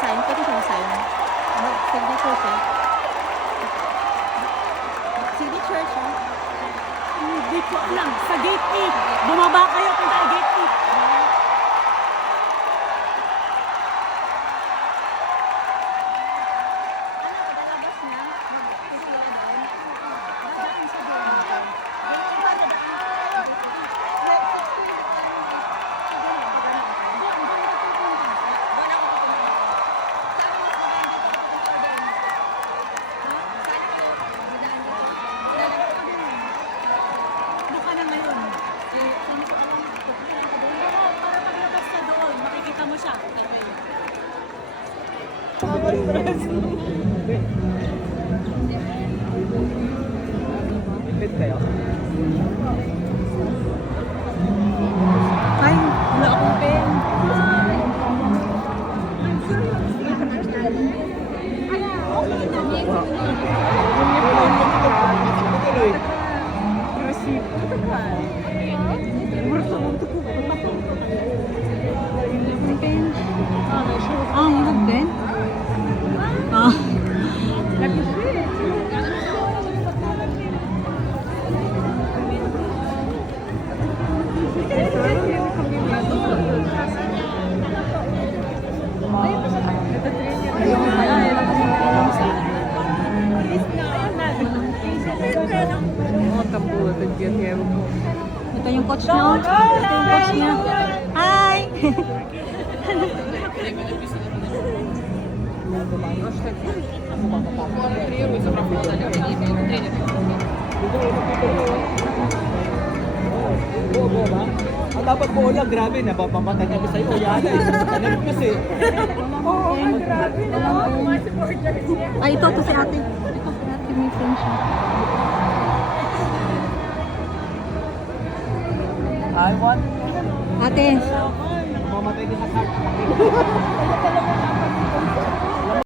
sign. Pwede siyang sign. Signature siya. Signature siya. Hindi ko alam. Sa gate 8. Bumaba kayo punta sa gate 8. Baka na ngayon. Para paglabas ka doon, makikita mo siya. Ipit kayo? Ay, wala akong pen. Ah, you have pen? Ah. Ito yung coach niya. Ito yung coach niya. Hi! Bobo ba? Ang dapat po lang, grabe, napapamatay kami sa'yo. Yan eh. Ano kasi? Oo, grabe na. Ay, ito si ate. Ito si ate, may pen siya. I want. Ate, Mamatay din sa heart attack.